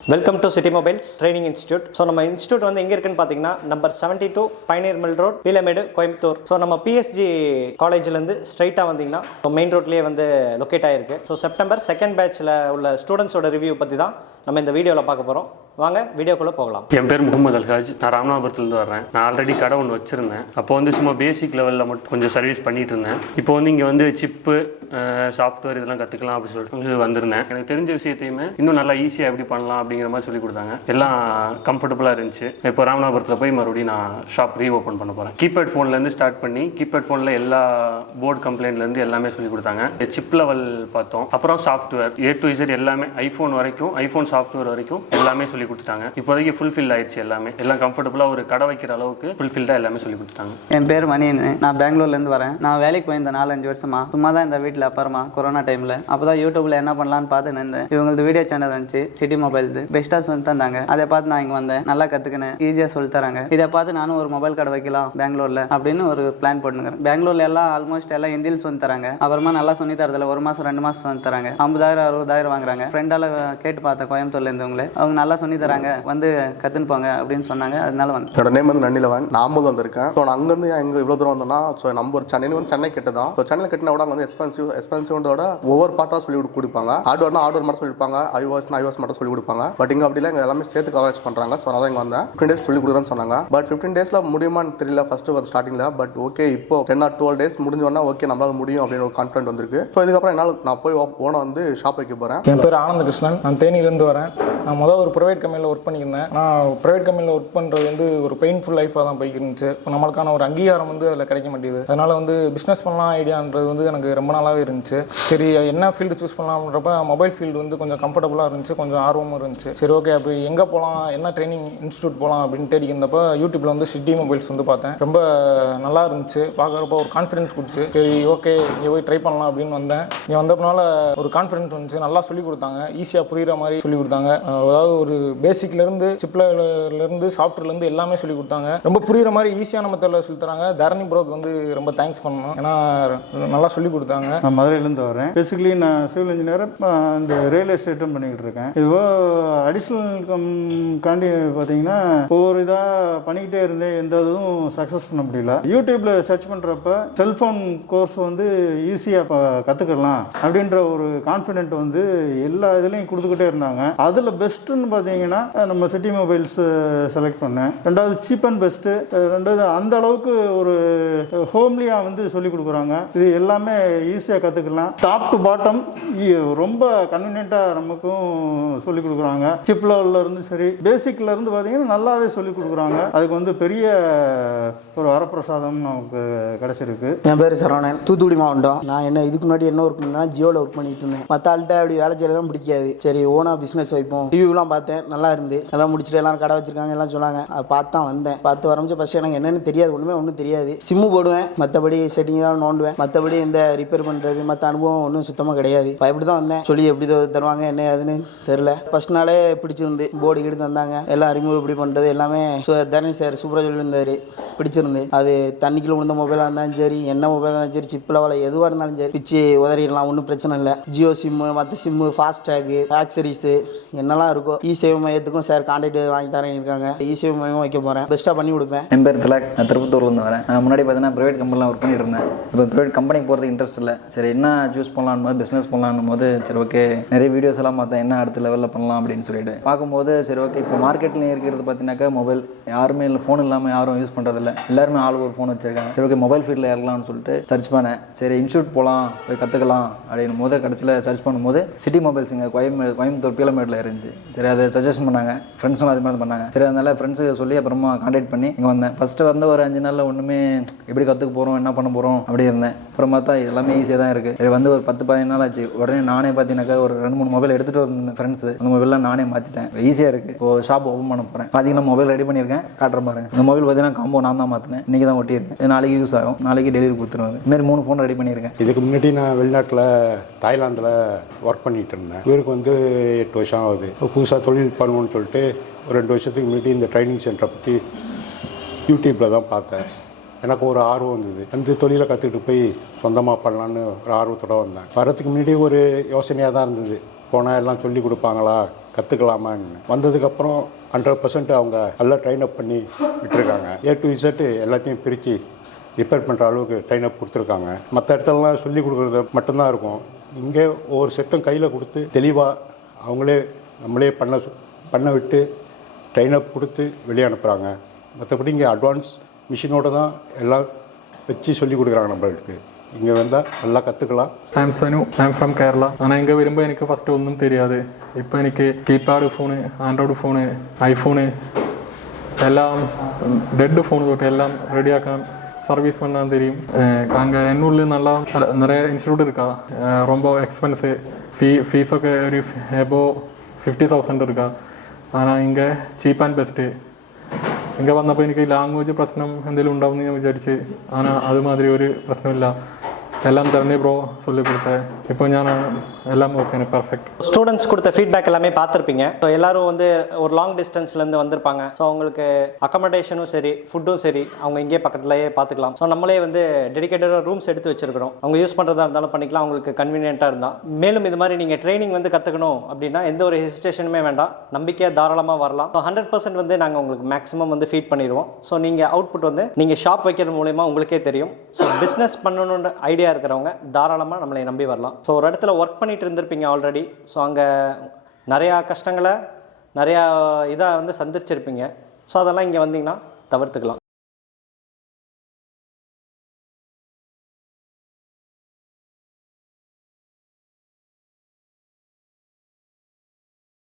Welcome to city mobiles training institute. So நம்ம institute வந்து எங்கே இருக்குன்னு பார்த்தீங்கன்னா number 72 Pioneer mill road, Peelamedu, Coimbatore. So நம்ம பிஎஸ்ஜி காலேஜ்லேருந்து ஸ்ட்ரைட்டாக வந்தீங்கன்னா மெயின் ரோட்லேயே வந்து லொக்கேட் ஆகிருக்கு. ஸோ செப்டம்பர் 2nd பேட்சில் உள்ள ஸ்டூடெண்ட்ஸோட ரிவ்யூ பற்றி தான் நம்ம இந்த வீடியோவில் பார்க்க போகிறோம். வாங்க வீடியோக்குள்ளே போகலாம். என் பேர் முகமது அல்ஹாஜ். நான் ராமநாதபுரத்துலேருந்து வர்றேன். நான் ஆல்ரெடி கடை ஒன்று வச்சுருந்தேன். அப்போ வந்து சும்மா பேசிக் லெவலில் மட்டும் கொஞ்சம் சர்வீஸ் பண்ணிட்டு இருந்தேன். இப்போ வந்து இங்கே வந்து சிப்பு, சாஃப்ட்வேர் இதெல்லாம் கற்றுக்கலாம் அப்படின்னு சொல்லிட்டு வந்திருந்தேன். எனக்கு தெரிஞ்ச விஷயத்தையுமே இன்னும் நல்லா ஈஸியாக எப்படி பண்ணலாம் அப்படிங்கிற மாதிரி சொல்லி கொடுத்தாங்க. எல்லாம் கம்ஃபர்டபுளாக இருந்துச்சு. இப்போ ராமநாதபுரத்தில் போய் மறுபடியும் நான் ஷாப் ரீஓப்பன் பண்ண போகிறேன். கீபேட் ஃபோன்லேருந்து ஸ்டார்ட் பண்ணி கீபேட் ஃபோனில் எல்லா போர்டு கம்ப்ளைண்ட்லேருந்து எல்லாமே சொல்லி கொடுத்தாங்க. சிப் லெவல் பார்த்தோம். அப்புறம் சாஃப்ட்வேர் A to Z எல்லாமே, ஐஃபோன் வரைக்கும், ஐஃபோன் சாஃப்ட்வேர் வரைக்கும் எல்லாமே சொல்லி கொடுத்துட்டாங்க. இப்போதைக்கு ஃபுல்ஃபில் ஆயிடுச்சு. எல்லாமே எல்லாம் கம்ஃபர்டபுளாக ஒரு கடை வைக்கிற அளவுக்கு ஃபுல்ஃபில்டாக எல்லாமே சொல்லி கொடுத்துட்டாங்க. என் பேர் மணின்னு. நான் பெங்களூர்லேருந்து வரேன். நான் வேலைக்கு போயிருந்தேன் 4-5 வருஷமா. சும்மா தான் இந்த வீட்டில் அப்புறமா கொரோனா டைமில் அப்போ தான் யூடியூப்பில் என்ன பண்ணலான்னு பார்த்து இருந்தேன். இவங்களுக்கு வீடியோ சேனல் இருந்துச்சு, சிட்டி மொபைல். பெஸ்ட்டாக சொல்லி தந்தாங்க. அதை பார்த்து நான் இங்கே வந்தேன். நல்லா கற்றுக்கினேன், ஈஸியாக சொல்லி தராங்க. இதை பார்த்து நானும் ஒரு மொபைல் கடை வைக்கலாம் பெங்களூரில் அப்படின்னு ஒரு பிளான் போட்டுக்கிறேன். பெங்களூரில் எல்லாம் ஆல்மோஸ்ட் எல்லாம் ஹிந்தியில் சொல்லி தராங்க. அப்புறமா நல்லா சொல்லி தரதில்ல, 1 மாதம் 2 மாதம் சொல்லி தராங்க. 50,000-60,000 வாங்குறாங்க. ஃப்ரெண்டால் கேட்டு பார்த்தேன் கோயம்புத்தூர்ல இருந்தவங்களே, அவங்க நல்லா சொல்லி தராங்க, வந்து கற்றுன்னு போங்க அப்படின்னு சொன்னாங்க. அதனால வந்து என்னோட நேம் வந்து நன்னிலவன். நான் வந்திருக்கேன். ஸோ நான் அங்கேருந்து எங்கே இவ்வளோ தூரம் வந்தோம்னா, ஸோ நம்ம சென்னை வந்து சென்னை கிட்ட தான். ஸோ சென்னை கிட்ட விட வந்து எக்ஸ்பென்சிவ்ன்றோட ஒவ்வொரு பார்ட்டாக சொல்லி கொடுப்பாங்க. ஹார்ட்வேர்னா ஹார்ட்வேர் மட்டும் சொல்லி கொடுப்பாங்க, ஐஓஎஸ் மட்டும் சொல்லி கொடுப்பாங்க. பட் இங்கே அப்படி இல்லை, இங்கே எல்லாமே சேர்த்து கவரேஜ் பண்ணுறாங்க. ஸோ நான் இங்கே வந்தேன். 15 days சொல்லி கொடுக்குறேன்னு சொன்னாங்க. பட் 15 daysல முடியுமான்னு தெரியல ஃபர்ஸ்ட் ஸ்டார்டிங்கில். பட் ஓகே, இப்போ 10 or 12 days முடிஞ்சோன்னா ஓகே நம்மளால முடியும் அப்படின்னு ஒரு கான்ஃபிடென்ட் வந்திருக்கு. ஸோ இதுக்கப்புறம் என்னால் நான் போய் ஓனை வந்து ஷாப் வைக்க போகிறேன். என் பேர் ஆனந்த கிருஷ்ணன். நான் தேனியிலேருந்து வரேன். நான் முதல் ஒரு ப்ரைவேட் கம்பெனியில் ஒர்க் பண்ணியிருந்தேன். நான் ப்ரைவேட் கம்பெனியில் ஒர்க் பண்ணுறது வந்து ஒரு பெயின்ஃபுல் லைஃபாக தான் போய்க்கு இருந்துச்சு. நம்மளுக்கான ஒரு அங்கீகாரம் வந்து அதில் கிடைக்க மாட்டேங்குது. அதனால் வந்து பிஸ்னஸ் பண்ணலாம் ஐடியான்றது வந்து எனக்கு ரொம்ப நாளாகவே இருந்துச்சு. சரி, என்ன ஃபீல்டு சூஸ் பண்ணலாம்ன்றப்ப மொபைல் ஃபீல்டு வந்து கொஞ்சம் கம்ஃபர்டபுளாக இருந்துச்சு, கொஞ்சம் ஆர்வமும் இருந்துச்சு. சரி ஓகே, அப்படி எங்கே போகலாம், என்ன ட்ரைனிங் இன்ஸ்டியூட் போகலாம் அப்படின்னு தேடி இருந்தப்போ யூடியூப்பில் வந்து சிட்டி மொபைல்ஸ் வந்து பார்த்தேன். ரொம்ப நல்லா இருந்துச்சு, பார்க்குறப்ப ஒரு கான்ஃபிடன்ஸ் கொடுத்து சரி ஓகே இங்கே போய் ட்ரை பண்ணலாம் அப்படின்னு வந்தேன். இங்கே வந்தப்பனால ஒரு கான்ஃபிடன்ஸ் வந்துச்சு. நல்லா சொல்லிக் கொடுத்தாங்க, ஈஸியாக புரிகிற மாதிரி சொல்லிக் கொடுத்தாங்க. அதாவது ஒரு பேசிக்லேருந்து சிப்லேருந்து சாஃப்ட்வேர்லேருந்து எல்லாமே சொல்லி கொடுத்தாங்க. ரொம்ப புரிகிற மாதிரி ஈஸியான மெத்தடில் சொல்லி தராங்க. தரணி ப்ரோக்கு வந்து ரொம்ப தேங்க்ஸ் பண்ணணும், ஏன்னா நல்லா சொல்லி கொடுத்தாங்க. நான் மதுரையிலேருந்து வரேன். பேசிக்கலி நான் சிவில் இன்ஜினியர், இந்த ரியல் எஸ்டேட்டும் பண்ணிக்கிட்டு இருக்கேன். இதுவோ அடிஷ்னல் காண்டி பார்த்தீங்கன்னா ஒவ்வொரு இதாக பண்ணிக்கிட்டே இருந்தேன். எந்த இதுவும் சக்ஸஸ் பண்ண முடியல. யூடியூப்ல சர்ச் பண்ணுறப்ப செல்ஃபோன் கோர்ஸ் வந்து ஈஸியாக கற்றுக்கலாம் அப்படின்ற ஒரு கான்ஃபிடென்ட் வந்து எல்லா இதுலேயும் கொடுத்துக்கிட்டே இருந்தாங்க. அதில் பெஸ்ட்டுன்னு பார்த்தீங்கன்னா நம்ம சிட்டி மொபைல்ஸ் செலக்ட் பண்ணேன். ரெண்டாவது சீப் அண்ட் பெஸ்ட்டு. ரெண்டாவது அந்த அளவுக்கு ஒரு ஹோம்லியாக வந்து சொல்லிக் கொடுக்குறாங்க. இது எல்லாமே ஈஸியாக கற்றுக்கலாம். டாப் டு பாட்டம் ரொம்ப கன்வீனியண்ட்டாக நமக்கும் சொல்லிக் கொடுக்குறாங்க. சிப் லெவலில் இருந்து சரி, பேசிக்ல இருந்து பார்த்தீங்கன்னா நல்லாவே சொல்லிக் கொடுக்குறாங்க. அதுக்கு வந்து பெரிய ஒரு வரப்பிரசாதம் நமக்கு கிடைச்சிருக்கு. என் பேர் சரவணன், தூத்துக்குடி மாவட்டம். நான் இதுக்கு முன்னாடி என்ன ஒர்க் பண்ணா ஜியோவில் ஒர்க் பண்ணிட்டு இருந்தேன். மற்ற ஆள்கிட்ட அப்படி வேலை செய்யறதும் பிடிக்காது. சரி ஓனா பிஸ்னஸ் வைப்போம். ரிவ்யூலாம் பார்த்தேன், நல்லா இருந்து எல்லாம் முடிச்சுட்டு எல்லாரும் கடை வச்சிருக்காங்க எல்லாம் சொன்னாங்க. அதை பார்த்து தான் வந்தேன். பார்த்து வரமிச்சு ஃபர்ஸ்ட் எனக்கு என்னென்னு தெரியாது, ஒன்றும் தெரியாது. சிம்மு போடுவேன், மற்றபடி செட்டிங் தான் நோண்டுவேன். மற்றபடி இந்த ரிப்பேர் பண்ணுறது மற்ற அனுபவம் ஒன்றும் சுத்தமாக கிடையாது. பயப்படி தான் வந்தேன். சொல்லி எப்படி தருவாங்க என்ன அதுன்னு தெரில. ஃபர்ஸ்ட் நாளே பிடிச்சிருந்து போர்டு கிட்ட தந்தாங்க. எல்லாம் ரிமூவ் எப்படி பண்ணுறது எல்லாமே தரணி சார் சூப்பராக சொல்லியிருந்தார். பிடிச்சிருந்து. அது தண்ணிக்குள்ள விழுந்த மொபைலாக இருந்தாலும் சரி, என்ன மொபைலாக இருந்தாலும் சரி, சிப் லெவலில் எதுவாக இருந்தாலும் சரி பிச்சு உதறிடலாம், ஒன்றும் பிரச்சனை இல்லை. ஜியோ சிம்மு, மற்ற சிம்மு, ஃபாஸ்டேகு, ஆக்சரிஸு என்னெல்லாம் இருக்கோ இ-சேவை மையத்துக்கும் சார் கான்டாக்ட் வாங்கி தரேன் இருக்காங்க. இ-சேவை மையம் வைக்க போகிறேன், பெஸ்ட்டாக பண்ணி கொடுப்பேன். என் பேர் திலக். நான் திருப்பத்தூர்லேருந்து வரேன். நான் முன்னாடி பார்த்தீங்கன்னா ப்ரைவேட் கம்பெனிலாம் ஒர்க் பண்ணிட்டு இருந்தேன். இப்போ ப்ரைவேட் கம்பெனிக்கு போகிறதுக்கு இன்ட்ரெஸ்ட் இல்லை. சரி என்ன சூஸ் பண்ணலான்னு போது பிஸ்னஸ் பண்ணலான்னு போது சரி ஓகே நிறைய வீடியோஸ் எல்லாம் பார்த்தேன், என்ன அடுத்த லெவலில் பண்ணலாம் அப்படின்னு சொல்லிட்டு பார்க்கும்போது சரி ஓகே இப்போ மார்க்கெட்டில் இருக்கிறது பார்த்தீங்கன்னாக்கா மொபைல் யாருமே இல்லை, ஃபோன் இல்லாமல் யாரும் யூஸ் பண்ணுறதில்ல. எல்லாருமே ஆளுக்கு ஒரு ஃபோன் வச்சிருக்காங்க. சரி ஓகே மொபைல் ஃபீல்டில் இறங்கலாம்னு சொல்லிட்டு சர்ச் பண்ணேன். சரி இன்ஸ்டியூட் போகலாம், போய் கற்றுக்கலாம் அப்படின்னு போது கடைசியில் சர்ச் பண்ணும்போது சிட்டி மொபைல்ஸ் இங்கே கோயம்புத்தூர் பீலமேட்டில் இருந்துச்சு. சரி அதை சஜஷன் பண்ணாங்க, ஃப்ரெண்ட்ஸும் அது மாதிரி பண்ணாங்க. சரி அதனால ஃப்ரெண்ட்ஸுக்கு சொல்லி அப்புறமா கான்டாக்ட் பண்ணி இங்கே வந்தேன். ஃபஸ்ட்டு வந்து ஒரு 5 நாளில் ஒன்றுமே எப்படி கற்றுக்க போகிறோம் என்ன பண்ண போகிறோம் அப்படி இருந்தேன். அப்புறம் பார்த்தா எல்லாமே ஈஸியாக தான் இருக்குது. இது வந்து ஒரு 10-15 நாள் ஆச்சு. உடனே நானே பார்த்தீங்கன்னாக்கா ஒரு 2-3 மொபைல் எடுத்துகிட்டு வந்தேன் ஃப்ரெண்ட்ஸு. அந்த மொபைல்லாம் நானே மாற்றிட்டேன். ஈஸியாக இருக்குது. இப்போ ஷாப் ஓப்பன் பண்ண போகிறேன். பார்த்தீங்கன்னா மொபைல் ரெடி பண்ணியிருக்கேன், காட்டுற பாருங்க. இந்த மொபைல் பார்த்தீங்கன்னா காம்போ நான் தான் மாற்றினேன். இன்றைக்கி தான் ஒட்டியிருக்கேன். நாளைக்கு யூஸ் ஆகும், நாளைக்கு டெலிவரி கொடுத்துருவேன். இதுமாரி 3 ஃபோன் ரெடி பண்ணியிருக்கேன். இதுக்கு முன்னாடி நான் வெளிநாட்டில் தாய்லாந்தில் ஒர்க் பண்ணிகிட்டு இருந்தேன். இவருக்கு வந்து 8 வருஷம் ஆகுது. புதுசாக தொழில் பண்ணுவோன்னு சொல்லிட்டு ஒரு 2 வருஷத்துக்கு முன்னாடி இந்த ட்ரைனிங் சென்டரை பற்றி யூடியூப்பில் தான் பார்த்தேன். எனக்கு ஒரு ஆர்வம் இருந்தது. அந்த தொழிலை கற்றுக்கிட்டு போய் சொந்தமாக பண்ணலான்னு ஒரு ஆர்வத்தோடு வந்தேன். வரத்துக்கு முன்னாடி ஒரு யோசனையாக தான் இருந்தது. போனால் எல்லாம் சொல்லி கொடுப்பாங்களா, கற்றுக்கலாமான்னு. வந்ததுக்கப்புறம் 100% அவங்க நல்லா ட்ரெயின் அப் பண்ணி விட்டுருக்காங்க. A to Z எல்லாத்தையும் பிரித்து ரிப்பேர் பண்ணுற அளவுக்கு ட்ரெயின் அப் கொடுத்துருக்காங்க. மற்ற இடத்துலலாம் சொல்லி கொடுக்குறது மட்டும்தான் இருக்கும். இங்கே ஒவ்வொரு செட்டும் கையில் கொடுத்து தெளிவாக அவங்களே நம்மளே பண்ண விட்டு ட்ரெயின் அப் கொடுத்து வெளியே அனுப்புகிறாங்க. மற்றபடி இங்கே அட்வான்ஸ் மிஷினோடு தான் எல்லாம் வச்சு சொல்லி கொடுக்குறாங்க நம்மளுக்கு. இங்கே வந்தால் நல்லா கற்றுக்கலாம். I'm Sanu, I'm from Kerala. ஆனால் இங்கே வருമ്പോൾ எனக்கு ஃபஸ்ட்டு ஒன்றும் தெரியாது. இப்போ எனக்கு keypad phone, android phone, iPhone எல்லாம் டெட் ஃபோனு தொட்டு எல்லாம் ரெடியாക്കാൻ சர்வீஸ் பண்ணால் தெரியும். அங்கே என்னூரில் நல்லா நிறைய இன்ஸ்டியூட் இருக்கா. ரொம்ப எக்ஸ்பென்சிவ் ஃபீஸொക്കെ ഒരു എബോ 50,000 இருக்கா. ஆனால் இங்கே சீப் அண்ட் பெஸ்ட்டு. இங்கே வന്നപ്പോൾ എനിക്ക് ലാംഗ്വേജ് പ്രശ്നം എന്തെങ്കിലും ഉണ്ടാവുമെന്ന് ഞാൻ വിചാരിച്ച്. ஆனால் அது மாதிரி ஒரு பிரச்சனையும் இல்லை. எல்லாம் திறனே ப்ரோ சொல்லி கொடுத்தேன். இப்போ நான் எல்லாம் ஓகே, பர்ஃபெக்ட். ஸ்டூடெண்ட்ஸ் கொடுத்த ஃபீட்பேக் எல்லாமே பார்த்துருப்பீங்க. ஸோ எல்லாரும் வந்து ஒரு லாங் டிஸ்டன்ஸ்லேருந்து வந்திருப்பாங்க. ஸோ அவங்களுக்கு அக்கமடேஷனும் சரி, ஃபுட்டும் சரி, அவங்க இங்கே பக்கத்துலேயே பார்த்துக்கலாம். ஸோ நம்மளே வந்து டெடிகேட்டடாக ரூம்ஸ் எடுத்து வச்சிருக்கிறோம். அவங்க யூஸ் பண்ணுறதா இருந்தாலும் பண்ணிக்கலாம், அவங்களுக்கு கன்வீனியண்ட்டாக இருந்தால். மேலும் இது மாதிரி நீங்கள் ட்ரைனிங் வந்து கற்றுக்கணும் அப்படின்னா எந்த ஒரு ஹெசிடேஷனுமே வேண்டாம், நம்பிக்கையாக தாராளமாக வரலாம். ஸோ 100% வந்து நாங்கள் உங்களுக்கு மேக்ஸிமம் வந்து ஃபீட் பண்ணிடுவோம். ஸோ நீங்கள் அவுட்புட் வந்து நீங்கள் ஷாப் வைக்கிறது மூலயமா உங்களுக்கே தெரியும். ஸோ பிஸ்னஸ் பண்ணணுன்ற ஐடியா இருக்கிறவங்க தாராளமாக நம்மளை நம்பி வரலாம். ஸோ ஒரு இடத்துல ஒர்க் பண்ணிட்டு இருந்திருப்பீங்க ஆல்ரெடி. ஸோ அங்கே நிறையா கஷ்டங்களை நிறையா இதாக வந்து சந்திச்சிருப்பீங்க. ஸோ அதெல்லாம் இங்கே வந்தீங்கன்னா தவிர்த்துக்கலாம்.